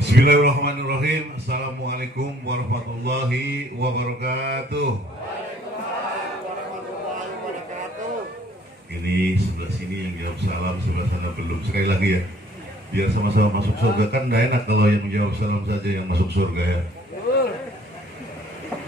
Bismillahirrahmanirrahim. Assalamualaikum warahmatullahi wabarakatuh. Ini sebelah sini yang jawab salam, sebelah sana belum. Sekali lagi ya, biar sama-sama masuk surga. Kan gak enak kalau yang menjawab salam saja yang masuk surga ya.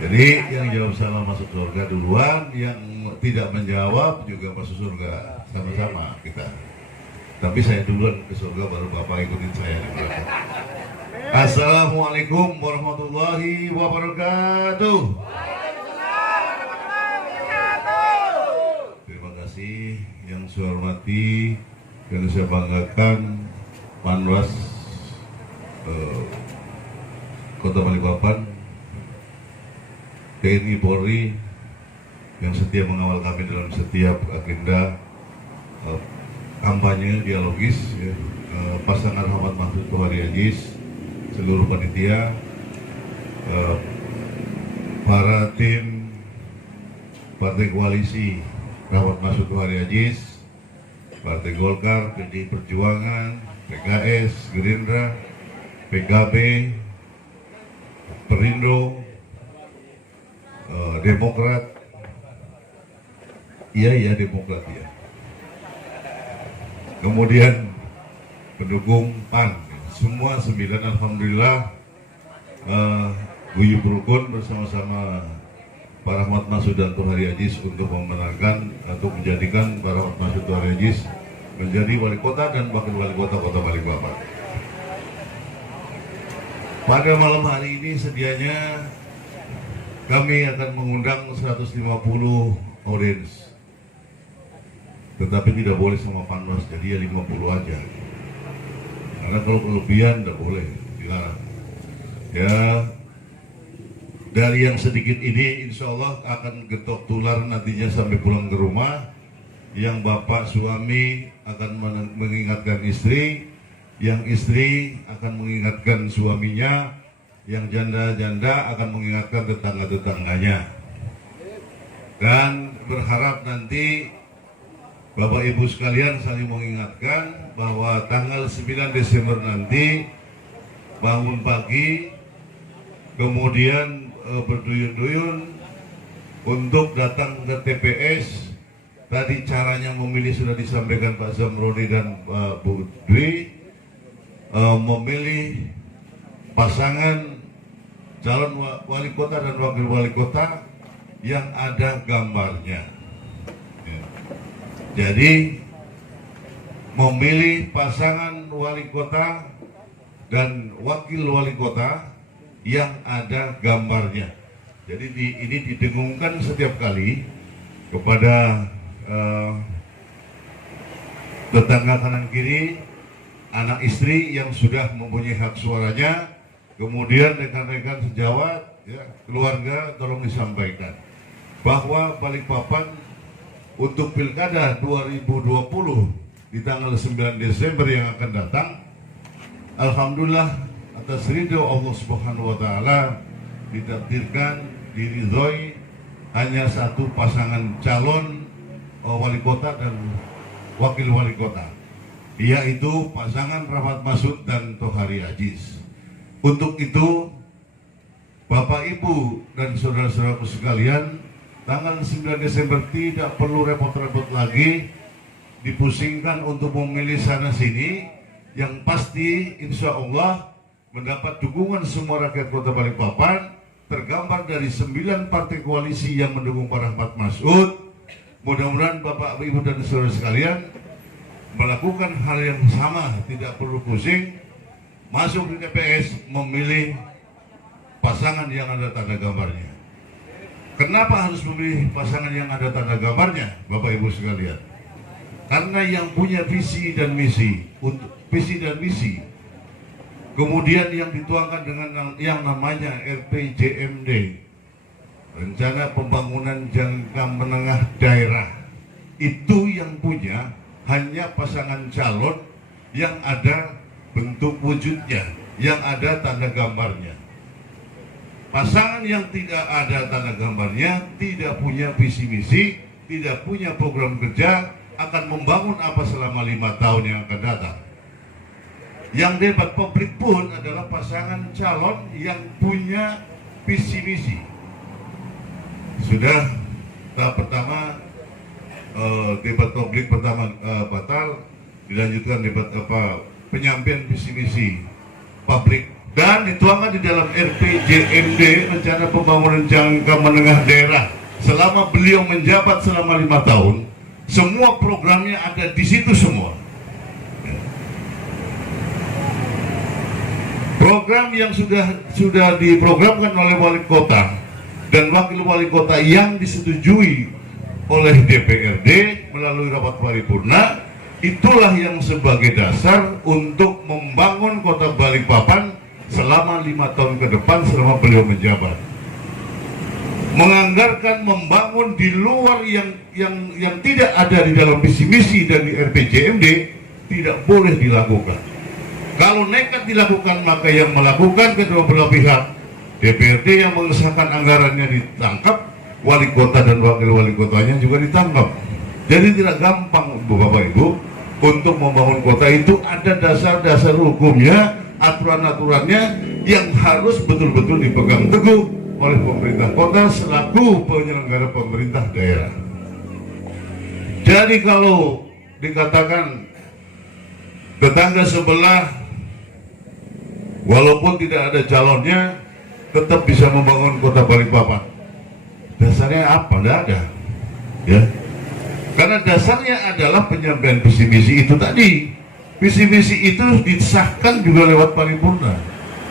Jadi yang jawab salam masuk surga duluan, yang tidak menjawab juga masuk surga. Sama-sama kita. Tapi saya duluan ke surga, baru Bapak ikutin saya di belakang. Assalamualaikum warahmatullahi wabarakatuh. Terima kasih yang saya hormati dan saya banggakan Panwas Kota Balikpapan, TNI Polri yang setia mengawal kami dalam setiap agenda kampanye dialogis ya. Pasangan Rahmat Mahfud Tohari Aziz, seluruh panitia, para tim partai koalisi Rahmat Mahfud Tohari Aziz, Partai Golkar, PDI Perjuangan, PKS, Gerindra, PKB, Perindo, Demokrat, iya Demokrat ya. Kemudian pendukung PAN, semua 9 alhamdulillah guyub rukun bersama-sama Pak Rahmat Mahfud dan Tohari Aziz untuk memenangkan atau menjadikan Pak Rahmat Mahfud Tohari Aziz menjadi wali kota dan wakil wali kota Kota Balikpapan. Pada malam hari ini sedianya kami akan mengundang 150 audiens. Tetapi tidak boleh sama Panwas, jadi ya 50 aja. Karena kalau kelebihan tidak boleh, dilarang. Ya, dari yang sedikit ini insya Allah akan getok tular nantinya sampai pulang ke rumah. Yang bapak suami akan mengingatkan istri, yang istri akan mengingatkan suaminya, yang janda-janda akan mengingatkan tetangga-tetangganya. Dan berharap nanti Bapak Ibu sekalian saling mengingatkan bahwa tanggal 9 Desember nanti bangun pagi, kemudian berduyun-duyun untuk datang ke TPS. Tadi caranya memilih sudah disampaikan Pak Zamroni dan Pak Budwi. Memilih pasangan calon wali kota dan wakil wali kota yang ada gambarnya. Jadi memilih pasangan wali kota dan wakil wali kota yang ada gambarnya. Jadi ini didengungkan setiap kali kepada tetangga kanan kiri, anak istri yang sudah mempunyai hak suaranya, kemudian rekan-rekan sejawat, ya, keluarga, tolong disampaikan bahwa Balikpapan untuk Pilkada 2020 di tanggal 9 Desember yang akan datang, alhamdulillah atas ridho Allah Subhanahu wa taala ditakdirkan, diridhoi hanya satu pasangan calon wali kota dan wakil wali kota, yaitu pasangan Rahmat Mahfud dan Tohari Aziz. Untuk itu Bapak Ibu dan saudara-saudaraku sekalian, tanggal 9 Desember tidak perlu repot-repot lagi dipusingkan untuk memilih sana sini. Yang pasti insya Allah mendapat dukungan semua rakyat Kota Balikpapan, tergambar dari 9 partai koalisi yang mendukung Pak Rahmat Mahfud. Mudah-mudahan Bapak Ibu dan saudara sekalian melakukan hal yang sama, tidak perlu pusing, masuk di TPS memilih pasangan yang ada tanda gambarnya. Kenapa harus memilih pasangan yang ada tanda gambarnya, Bapak Ibu sekalian? Karena yang punya visi dan misi, kemudian yang dituangkan dengan yang namanya RPJMD, Rencana Pembangunan Jangka Menengah Daerah, itu yang punya hanya pasangan calon yang ada bentuk wujudnya, yang ada tanda gambarnya. Pasangan yang tidak ada tanda gambarnya, tidak punya visi misi, tidak punya program kerja, akan membangun apa selama 5 tahun yang akan datang. Yang debat publik pun adalah pasangan calon yang punya visi misi. Sudah tahap pertama debat publik pertama batal, dilanjutkan debat penyampaian visi misi publik dan dituangkan di dalam RPJMD rencana pembangunan jangka menengah daerah. Selama beliau menjabat selama 5 tahun, semua programnya ada di situ semua. Program yang sudah diprogramkan oleh wali kota dan wakil wali kota yang disetujui oleh DPRD melalui rapat paripurna, itulah yang sebagai dasar untuk membangun kota Balikpapan selama 5 tahun ke depan selama beliau menjabat. Menganggarkan membangun di luar yang tidak ada di dalam visi misi dari RPJMD tidak boleh dilakukan. Kalau nekat dilakukan, maka yang melakukan kedua belah pihak, DPRD yang mengesahkan anggarannya ditangkap, wali kota dan wakil wali kotanya juga ditangkap. Jadi tidak gampang, Bapak Ibu, untuk membangun kota itu ada dasar-dasar hukumnya, aturan-aturannya yang harus betul-betul dipegang teguh oleh pemerintah kota selaku penyelenggara pemerintah daerah. Jadi kalau dikatakan tetangga sebelah walaupun tidak ada calonnya tetap bisa membangun kota Balikpapan, dasarnya apa? Tidak ada, ya. Karena dasarnya adalah penyampaian visi misi itu tadi. Visi misi itu disahkan juga lewat paripurna.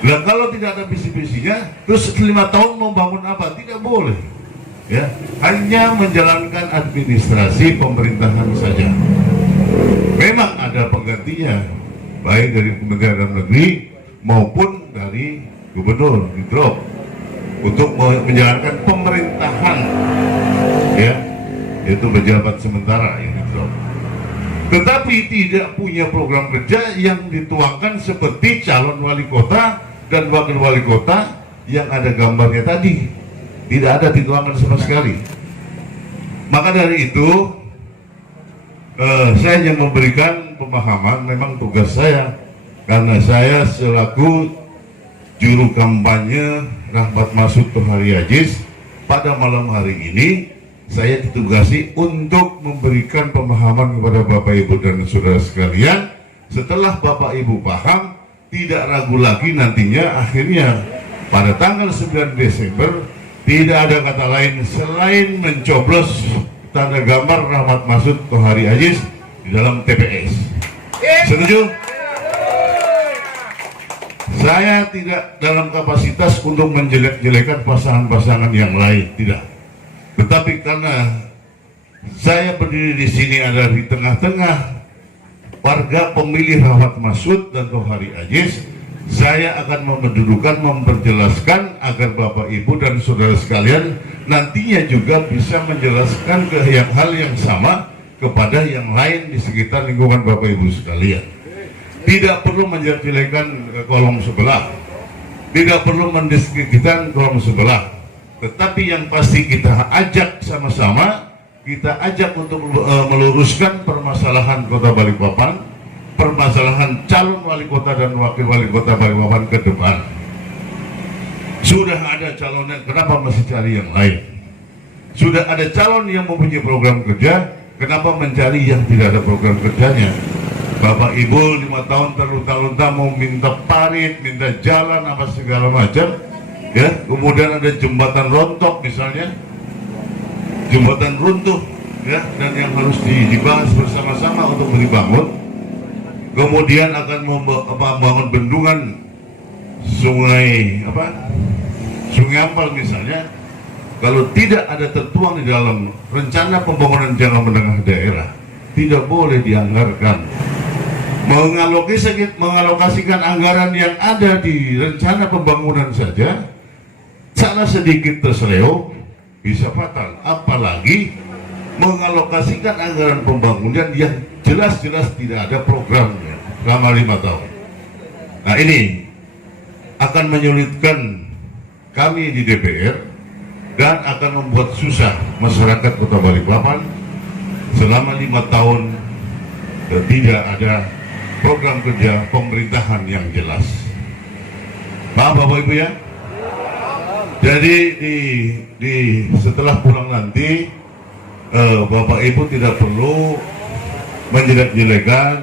Nah, kalau tidak ada visi misinya, terus 5 tahun membangun apa? Tidak boleh, ya. Hanya menjalankan administrasi pemerintahan saja. Memang ada penggantinya, baik dari Kementerian Dalam Negeri maupun dari gubernur di drop untuk menjalankan pemerintahan, ya, yaitu pejabat sementara yang di drop. Tetapi tidak punya program kerja yang dituangkan seperti calon wali kota dan wakil wali kota yang ada gambarnya tadi. Tidak ada dituangkan sama sekali. Maka dari itu saya yang memberikan pemahaman, memang tugas saya, karena saya selaku juru kampanye Rahmat Masud Tohari Aziz, pada malam hari ini saya ditugasi untuk memberikan pemahaman kepada Bapak Ibu dan saudara sekalian. Setelah Bapak Ibu paham, tidak ragu lagi nantinya akhirnya pada tanggal 9 Desember tidak ada kata lain selain mencoblos tanda gambar Rahmat Masud Tohari Aziz di dalam TPS. Setuju? Saya tidak dalam kapasitas untuk menjelek-jelekan pasangan-pasangan yang lain, tidak. Tetapi karena saya berdiri di sini ada di tengah-tengah warga pemilih Rahmat Masud dan Tohari Aziz, saya akan mendudukan, memperjelaskan agar Bapak Ibu dan saudara sekalian nantinya juga bisa menjelaskan hal yang sama kepada yang lain di sekitar lingkungan Bapak Ibu sekalian. Tidak perlu menjelek-jelekan kolom sebelah, tidak perlu mendiskreditkan kolom sebelah, tetapi yang pasti kita ajak sama-sama, kita ajak untuk meluruskan permasalahan Kota Balikpapan, permasalahan calon wali kota dan wakil wali kota Balikpapan ke depan. Sudah ada calonnya, kenapa masih cari yang lain? Sudah ada calon yang mempunyai program kerja, kenapa mencari yang tidak ada program kerjanya? Bapak Ibu 5 tahun terlunta-lunta mau minta parit, minta jalan apa segala macam, ya. Kemudian ada jembatan rontok misalnya, jembatan runtuh, ya, dan yang harus dibahas bersama-sama untuk dibangun. Kemudian akan membangun bendungan sungai Ampal misalnya. Kalau tidak ada tertuang di dalam rencana pembangunan jangka menengah daerah, tidak boleh dianggarkan. Mengalokasikan anggaran yang ada di rencana pembangunan saja, salah sedikit terseleo bisa fatal. Apalagi mengalokasikan anggaran pembangunan yang jelas-jelas tidak ada programnya selama 5 tahun. Nah, ini akan menyulitkan kami di DPR dan akan membuat susah masyarakat Kota Balikpapan selama 5 tahun tidak ada program kerja pemerintahan yang jelas. Paham Bapak Ibu ya? Jadi setelah pulang nanti Bapak Ibu tidak perlu menjelek-jelekan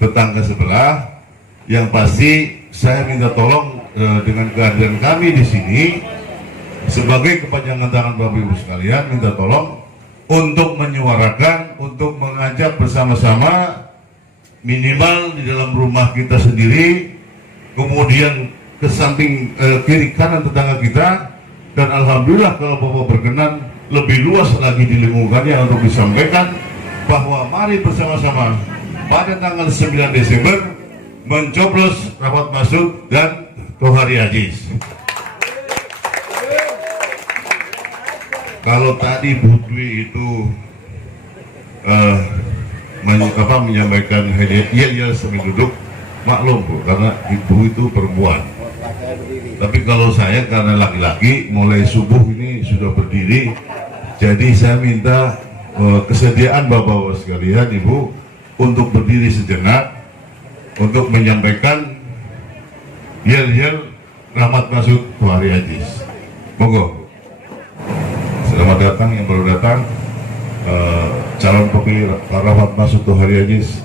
tetangga sebelah. Yang pasti saya minta tolong dengan kehadiran kami di sini sebagai kepanjangan tangan Bapak Ibu sekalian, minta tolong untuk menyuarakan, untuk mengajak bersama-sama minimal di dalam rumah kita sendiri, kemudian ke samping kiri kanan tetangga kita, dan alhamdulillah kalau Bapak berkenan lebih luas lagi di lingkungannya untuk disampaikan bahwa mari bersama-sama pada tanggal 9 Desember mencoblos Rahmat Masud dan Tohari Aziz. Kalau tadi Bu Dwi itu menyampaikan yel-yel sambil duduk, maklum Bu, karena ibu itu perempuan. Tapi kalau saya karena laki-laki, mulai subuh ini sudah berdiri, jadi saya minta kesediaan Bapak-Bapak sekalian, Ibu, untuk berdiri sejenak untuk menyampaikan yel-yel Rahmat Masud Tohari Aziz. Monggo. Selamat datang yang baru datang, calon pemilih Rahmat Masud Tohari Aziz.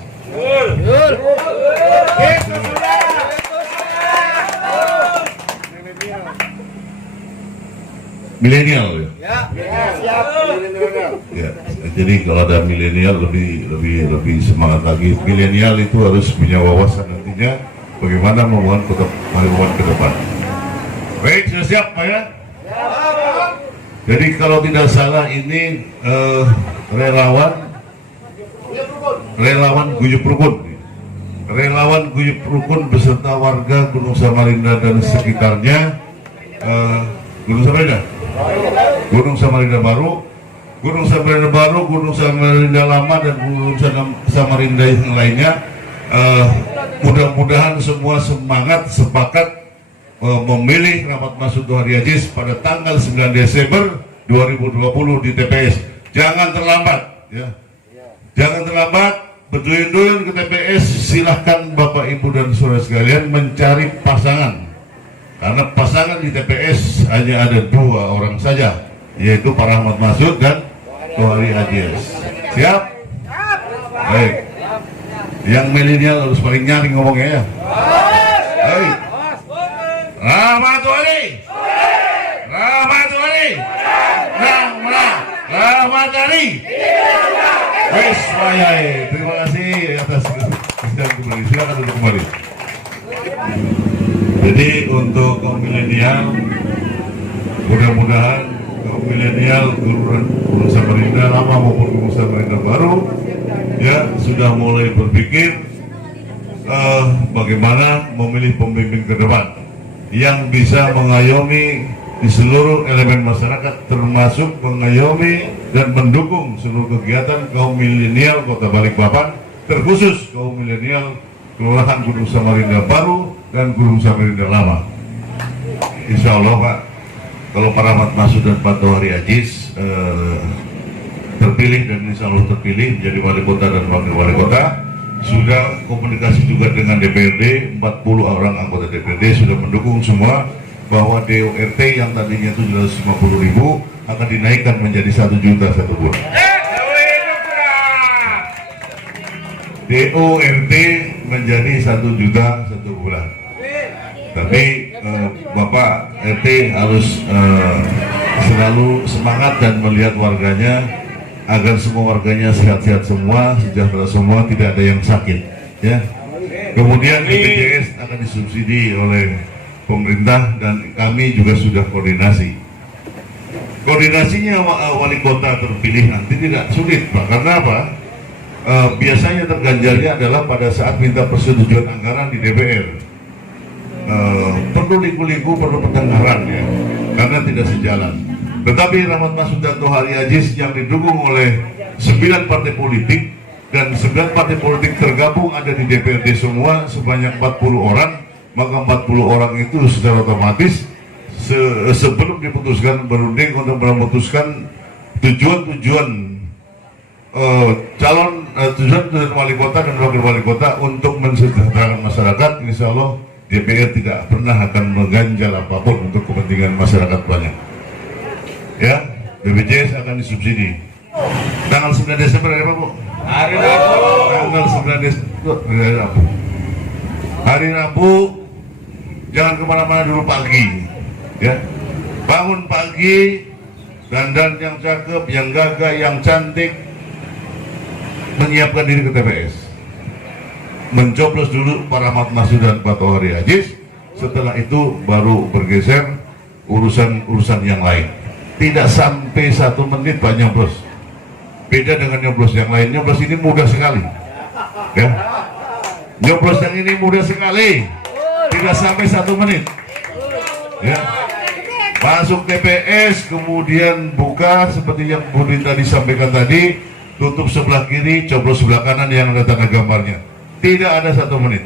Milenial ya. Ya, jadi kalau ada milenial lebih semangat lagi. Milenial itu harus punya wawasan nantinya bagaimana membangun kota Paliwuan ke depan. Baik, sudah siap Pak ya? Jadi kalau tidak salah ini relawan guyup rukun. Relawan guyup rukun beserta warga Gunung Samarinda dan sekitarnya. Gunung Samarinda Baru, Gunung Samarinda Lama, dan Gunung Samarinda yang lainnya. Mudah-mudahan semua semangat, sepakat memilih Rahmat Masud Tohari Aziz pada tanggal 9 Desember 2020 di TPS. Jangan terlambat ya. Jangan terlambat, berduyun-duyun ke TPS. Silahkan Bapak Ibu dan saudara sekalian mencari pasangan. Karena pasangan di TPS hanya ada 2 orang saja, yaitu Pak Rahmat Masud dan Tohari Aziz. Siap? Baik. Yang milenial harus paling nyaring ngomongnya ya. Baik. Rahmat Tohari. Rahmat Tohari. Rahmat Tohari. Wes wayai. Terima kasih atas kesediaan kembali. Silakan duduk kembali. Jadi untuk kaum milenial, mudah-mudahan kaum milenial Gunung Samarinda Lama maupun Gunung Samarinda Baru ya sudah mulai berpikir bagaimana memilih pemimpin ke depan yang bisa mengayomi di seluruh elemen masyarakat, termasuk mengayomi dan mendukung seluruh kegiatan kaum milenial Kota Balikpapan, terkhusus kaum milenial Kelurahan Gunung Samarinda Baru dan Gunung Samarinda Lama. Insya Allah Pak, kalau Pak Rahmat Masud dan Pak Tohari Aziz terpilih dan insya Allah terpilih menjadi wali kota dan wakil wali kota, sudah komunikasi juga dengan DPRD, 40 orang anggota DPRD sudah mendukung semua bahwa DORT yang tadinya 750.000 akan dinaikkan menjadi 1 juta satu bulan. DORT menjadi 1 juta satu bulan. Tapi Bapak RT harus selalu semangat dan melihat warganya agar semua warganya sehat-sehat semua, sejahtera semua, tidak ada yang sakit. Ya. Kemudian BPJS akan disubsidi oleh pemerintah dan kami juga sudah koordinasi. Koordinasinya wali kota terpilih nanti tidak sulit Pak. Karena apa? Biasanya terganjalnya adalah pada saat minta persetujuan anggaran di DPR. Perlu liku-liku, perlu pertengahan ya, karena tidak sejalan. Tetapi Rahmat Masud dan Tohari Aziz yang didukung oleh 9 partai politik dan 9 partai politik tergabung ada di DPRD semua sebanyak 40 orang, maka 40 orang itu secara otomatis sebelum diputuskan berunding untuk memutuskan tujuan-tujuan calon tujuan wali kota dan wakil wali kota untuk mensejahterakan masyarakat, insya Allah DPR tidak pernah akan mengganjal apapun untuk kepentingan masyarakat banyak. Ya, BPJS akan disubsidi. Tanggal 9 Desember hari apa, Bu? Hari Rabu. Tanggal 9 Desember hari Rabu. Hari Rabu jangan kemana-mana dulu pagi. Ya, bangun pagi, dandan yang cakep, yang gagah, yang cantik, menyiapkan diri ke TPS, mencoblos dulu Pak Rahmat Masud dan Pak Tohari Aziz. Setelah itu baru bergeser urusan yang lain. Tidak sampai 1 menit Pak nyoblos. Beda dengan nyoblos yang lain. Nyoblos ini mudah sekali, ya. Nyoblos yang ini mudah sekali, tidak sampai 1 menit, ya. Masuk TPS, kemudian buka seperti yang Bu Dinda disampaikan tadi, tutup sebelah kiri, coblos sebelah kanan yang ada tanda gambarnya. Tidak ada 1 menit.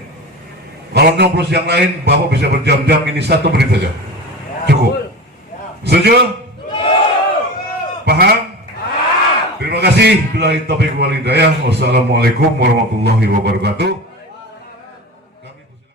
Kalau nyoblos yang lain, Bapak bisa berjam-jam, ini 1 menit saja. Cukup. Setuju? Paham? Terima kasih. Billahi taufiq wal hidayah. Wassalamualaikum warahmatullahi wabarakatuh.